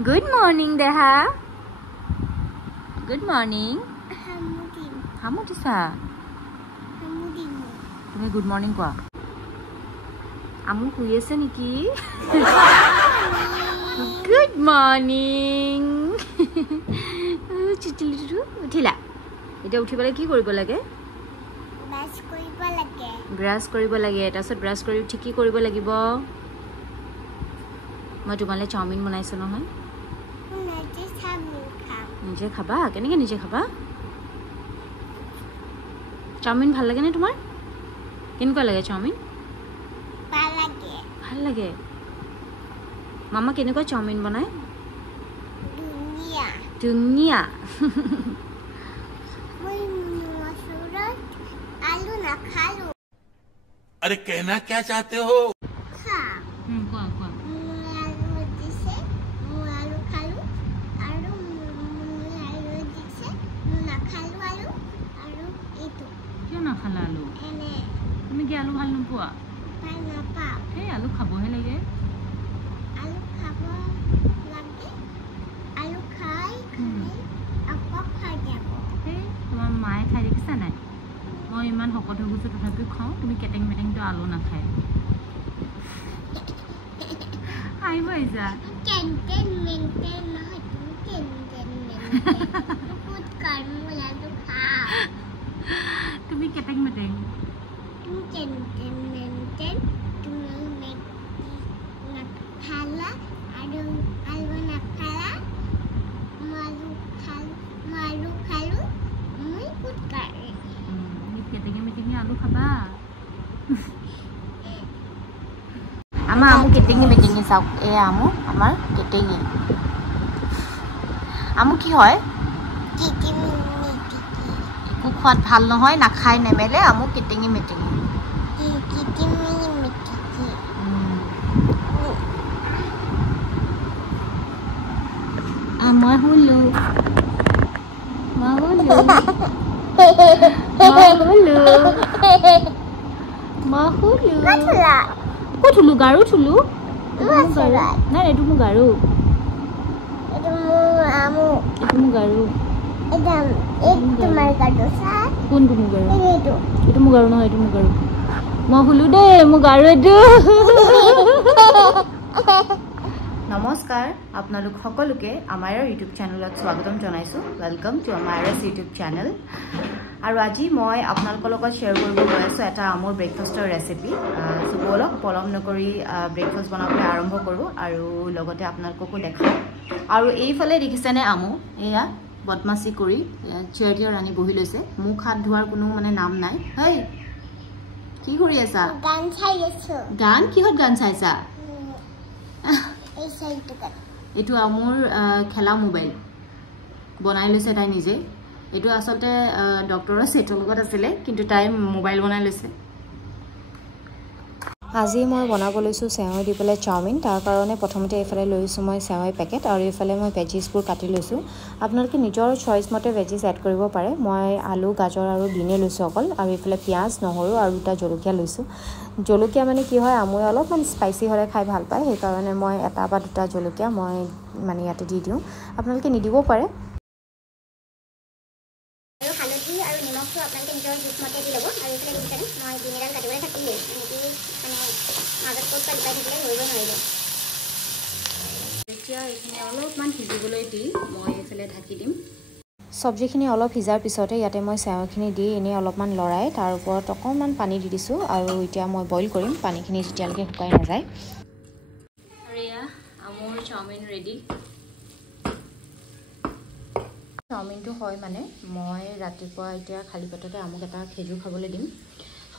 Good morning, Deha. Good morning. Hamudisa. Tumi good morning kwa. Amu kuyese niki. Good morning. Chichiliru uthila. Eta uthibale ki koribo lage? Brush koribo lage. Brush koribo lage. Tasot brush kori uthi ki koribo lagibo? Moi tumale chowmin banaiso nohoy. নিজে খাবা কেনেকে নিজে খাবা chowmein ভাল লাগে নে তোমাৰ কেনেকুৱা লাগে চাউমিন ভাল লাগে মামা কেনেকুৱা চাউমিন বনায় দুনিয়া মই মসুৰত আলু না খালু अरे कहना क्या चाहते हो খা কোৱা কোৱা আলু দিছে আলু খালু আৰু আলু দিছে না খালু আলু আৰু এইটো কিয় নাখালা আলু এনে তুমি কি আলু ভাল নোপোৱা পাই নাপাওঁ এই আলু খাবহে লাগে আলু খাব লাগে আলু খাই আকৌ খাই যাব এই তোমাৰ মায়ে খাই দেখিছা নাই মই ইমান শকত হৈ গৈছোঁ তথাপিও খাওঁ তুমি কেটেং মেটেংটো আলু নাখায় আহিব আহিছা কেন্টেন মেন্টেন নহয় তুমি কেন্টেন মেন্টেন বহুত কামুলাটো খাওঁ তুমি কেটেং মেটেং তুমি কেন্টেন মেন্টেন তুমি নাখালা আৰু আলু নাখালা মালু খালো মই বহুত কাৰে কেটেঙে মেটেঙে আলু খাবা আমাৰ আমু কেটেঙে মেটেঙে চাওক এই আমু আমাৰ কেটেঙে আমু কি হয় একো খোৱাত ভাল নহয় নাখায় নেমেলে আমু কেটেঙে মেটেঙে মই Hulu Kok dulu garu dulu? Nah, itu mu garu. Itu mu garu. Itu garu sa. Pun itu mu garu. Itu. Itu mu garu nah, itu mu garu. Mau hulu deh, mu garu itu. নমস্কাৰ আপোনালোক সকলোকে আমাৰ YouTube চেনেলত স্বাগতম জনাইছো welcome to আমাৰ YouTube channel আৰু আজি মই আপোনালোকৰ লগত শেয়াৰ কৰিব গৈ আছো এটা আমাৰ ব্ৰেকফাষ্টৰ ৰেচিপি সো বলক পলম নকৰি ব্ৰেকফাষ্ট বনাবলৈ আৰম্ভ কৰো আৰু লগতে আপোনালোককো দেখাও আৰু এইফালে দেখিছেনে আমু এয়া বদমাসি কৰি চেয়াৰ দিয়া ৰানি বহি লৈছে মুখ হাত ধোৱাৰ কোনো মানে নাম নাই হেই কি কৰি আছা গান চাই আছো গান কিহত গান চাইছা এইটো আমুৰ খেলা মোবাইল বনাই লৈছে তাই নিজে এইটো আসলতে ডক্টৰৰ সেটৰ লগত আছিল কিন্তু তাই মোবাইল বনাই লৈছে আজি মই বনাব লৈছো সেৱাই দি পেলাই চাউমিন তাৰ কাৰণে প্ৰথমতে এফালে লৈছো মই সেৱাই পেকেট আৰু এফালে মই ভেজিছবোৰ কাটি লৈছো আপোনালোকে নিজৰ চইচ মতে ভেজিছ এড কৰিব পাৰে মই আলু গাজৰ আৰু বিনে লৈছো অকল আৰু এফালে পিয়াজ নহৰু আৰু দুটা জলকীয়া লৈছো জলকীয়া মানে কি হয় আমুই অলপমান স্পাইসি হলে খাই ভাল পায় সেই কাৰণে মই এটা বা দুটা জলকীয়া মই মানে ইয়াতে দি দিও আপোনালোকে নিদিব পাৰে আৰু হালধি আৰু নিমখটো আপোনালোকে নিজৰ জুচ মতে দি ল'ব আৰু এইফালে দিছেনে মই বিনেডাল কাটিবলৈ থাকিলে এনেকৈ মানে মাজত ক'ত পাই থাকিলে ধৰিব নোৱাৰিব এতিয়া এইখিনি অলপমান সিজিবলৈ দি মই এইফালে ঢাকি দিম সবজিখিনি অলপ সিজাৰ পিছতে ইয়াতে মই সেৱাখিনি দি এনে অলপমান লৰাই তাৰ ওপৰত অকণমান পানী দি দিছো আৰু এতিয়া মই বইল কৰিম পানীখিনি যেতিয়ালৈকে শুকাই নাযায় আৰু এয়া আমুৰ চাউমিন ৰেডি চাউমিনটো হয় মানে মই ৰাতিপুৱা এতিয়া খালি পেটতে আমুক এটা খেজুৰ খাবলৈ দিম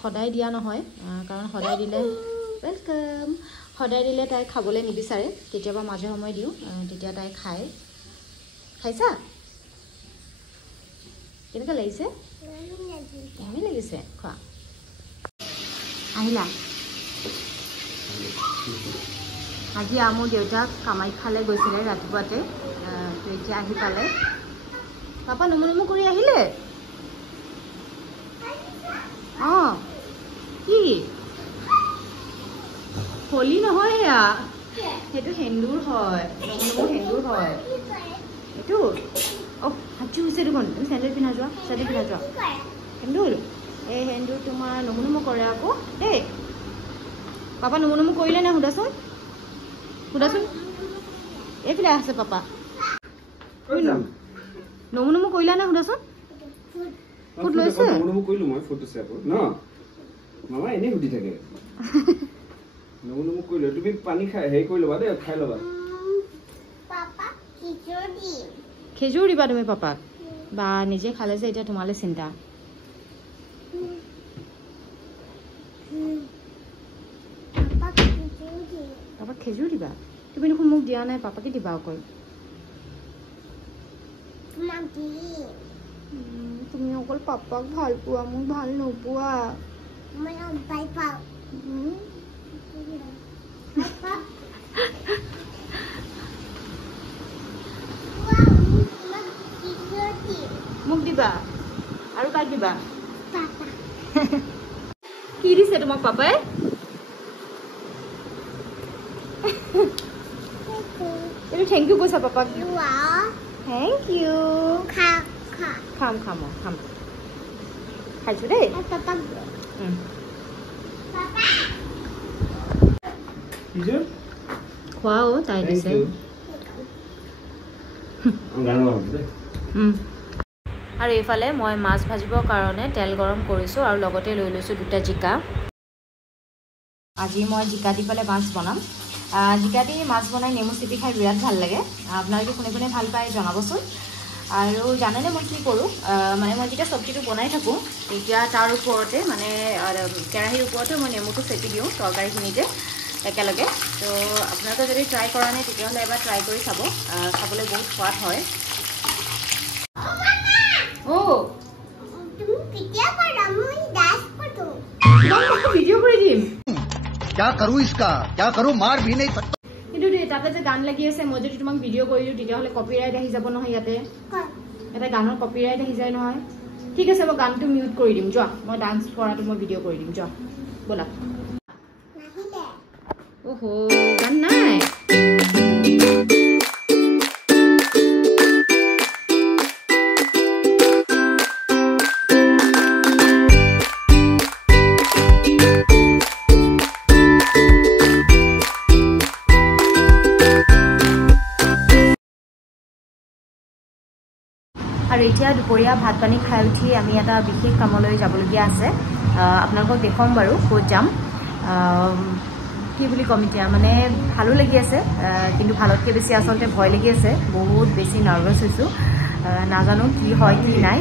সদায় দিয়া নহয় কাৰণ সদায় দিলে ওয়েলকাম সদায় দিলে তাই খাবলৈ নিবিচাৰে কেতিয়াবা মাজে সময় দিও তেতিয়া তাই খায় খাইছা কেনেকৈ লাগিছে এমে লাগিছে খোৱা আহিলা আজি আমুৰ দেউতাক কামাখ্যালৈ গৈছিলে ৰাতিপুৱাতে তো এতিয়া আহি পালে পাপা নমু কৰি আহিলে অঁ কি হোলি নহয় এয়া সেইটো সেন্দুৰ হয় নমু সেন্দুৰ হয় এইটো হাঁচি হৈছে দেখোন তুমি চেণ্ডেল পিন্ধা যোৱা সেন্দুৰ এই সেন্দুৰ তোমাৰ নমু কৰে আকৌ দেই পাপা নমু কৰিলে নে সোধাচোন এইফালে আছে পাপা নমু কৰিলা নে সোধাচোন ফুট লৈছে নমু কৰিলো মই ফটো শেয়াৰ কৰো ন মামা এনে সুধি থাকে নমু কৰিলো তুমি পানী খাই হেই কৰি লবা দে খাই লবা পাপা খেজুৰ দিবা তুমি পাপাক বা নিজে খালে যে এতিয়া তোমালে চিন্তা পাপাক খেজুৰ দিবা তুমি দেখোন মোক দিয়া নাই পাপাকে দিবা অকল তুমি অকল পাপাক ভাল পোৱা মোক ভাল নোপোৱা মোক দিবা আৰু কাক দিবা কি দিছে তোমাক পাপাই এইটো থেংক ইউ কৈছা পাপাক থেংক ইউ খাম খাইছো দেই খোৱাও তাই দিছে আৰু এইফালে মই মাছ ভাজিবৰ কাৰণে তেল গৰম কৰিছোঁ আৰু লগতে লৈ লৈছোঁ 2টা জিকা আজি মই জিকা দি পেলাই মাছ বনাম জিকা দি মাছ বনাই নেমু চিপি খাই বিৰাট ভাল লাগে আপোনালোকে কোনে ভাল পায় জনাবচোন আৰু জানেনে মই কি কৰোঁ মানে মই যেতিয়া চব্জিটো বনাই থাকোঁ তেতিয়া তাৰ ওপৰতে মানে কেৰাহীৰ ওপৰতে মই নেমুটো চেপি দিওঁ তৰকাৰীখিনিতে একেলগে তো আপোনালোকে যদি ট্ৰাই কৰা নাই তেতিয়াহ'লে এবাৰ ট্ৰাই কৰি চাব খাবলৈ বহুত সোৱাদ হয় ভিডিও কৰি দিম क्या करूं इसका क्या करूं मार भी नहीं सकता কিন্তু তাতে যে গান লাগি আছে মই যদি তোমাক ভিডিও কৰি দিওঁ তেতিয়াহ'লে কপিৰাইট আহি যাব নহয় ইয়াতে এটা গানৰ কপিৰাইট আহি যায় নহয় ঠিক আছে মই গানটো মিউট কৰি দিম যোৱা মই ডান্স কৰাটো মই ভিডিও কৰি দিম যোৱা ব'লা ওহো গান নাই আৰু এতিয়া দুপৰীয়া ভাত পানী খাই উঠি আমি এটা বিশেষ কামলৈ যাবলগীয়া আছে আপোনালোকক দেখুৱাম বাৰু ক'ত যাম কি বুলি ক'ম এতিয়া মানে ভালো লাগি আছে কিন্তু ভালতকৈ বেছি আচলতে ভয় লাগি আছে বহুত বেছি নাৰ্ভাছ হৈছোঁ নাজানো কি হয় কি নাই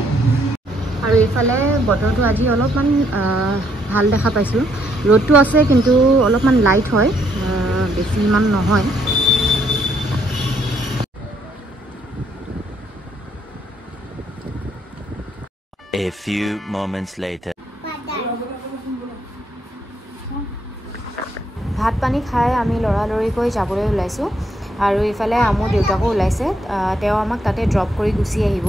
আৰু এইফালে বতৰটো আজি অলপমান ভাল দেখা পাইছোঁ ৰ'দটো আছে কিন্তু অলপমান লাইট হয় বেছি ইমান নহয় A few moments later. ভাত পানী খাই আমি লৰালৰিকৈ যাবলৈ ওলাইছোঁ আৰু ইফালে আমো দেউতাকো ওলাইছে তেওঁ আমাক তাতে ড্ৰপ কৰি গুচি আহিব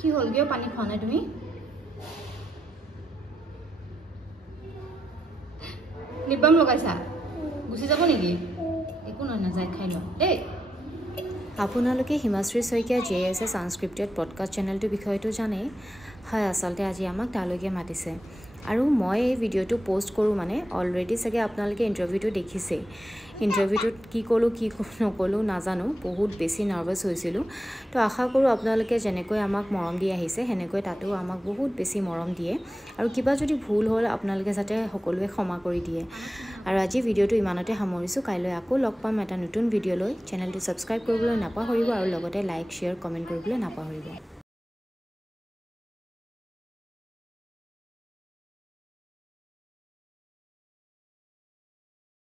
কি হ'ল কিয় পানী খোৱা নাই তুমি লিপ বাম লগাইছা গুচি যাব নেকি একো নহয় নাযায় খাই লওঁ দেই আপোনালোকে Himashree Saikia JSS unscripted podcast চেনেলটোৰ বিষয়টো জানে হয় আচলতে আজি আমাক তালৈকে মাতিছে আৰু মই এই ভিডিঅ'টো পোষ্ট কৰোঁ মানে অলৰেডি চাগে আপোনালোকে ইণ্টাৰভিউটো দেখিছে ইণ্টাৰভিউটোত কি ক'লোঁ কি নক'লোঁ নাজানো বহুত বেছি নাৰ্ভাছ হৈছিলোঁ তো আশা কৰোঁ আপোনালোকে যেনেকৈ আমাক মৰম দি আহিছে সেনেকৈ তাতো আমাক বহুত বেছি মৰম দিয়ে আৰু কিবা যদি ভুল হ'ল আপোনালোকে যাতে সকলোৱে ক্ষমা কৰি দিয়ে আৰু আজি ভিডিঅ'টো ইমানতে সামৰিছোঁ কাইলৈ আকৌ লগ পাম এটা নতুন ভিডিঅ' লৈ চেনেলটো ছাবস্ক্ৰাইব কৰিবলৈ নাপাহৰিব আৰু লগতে লাইক শ্বেয়াৰ কমেণ্ট কৰিবলৈ নাপাহৰিব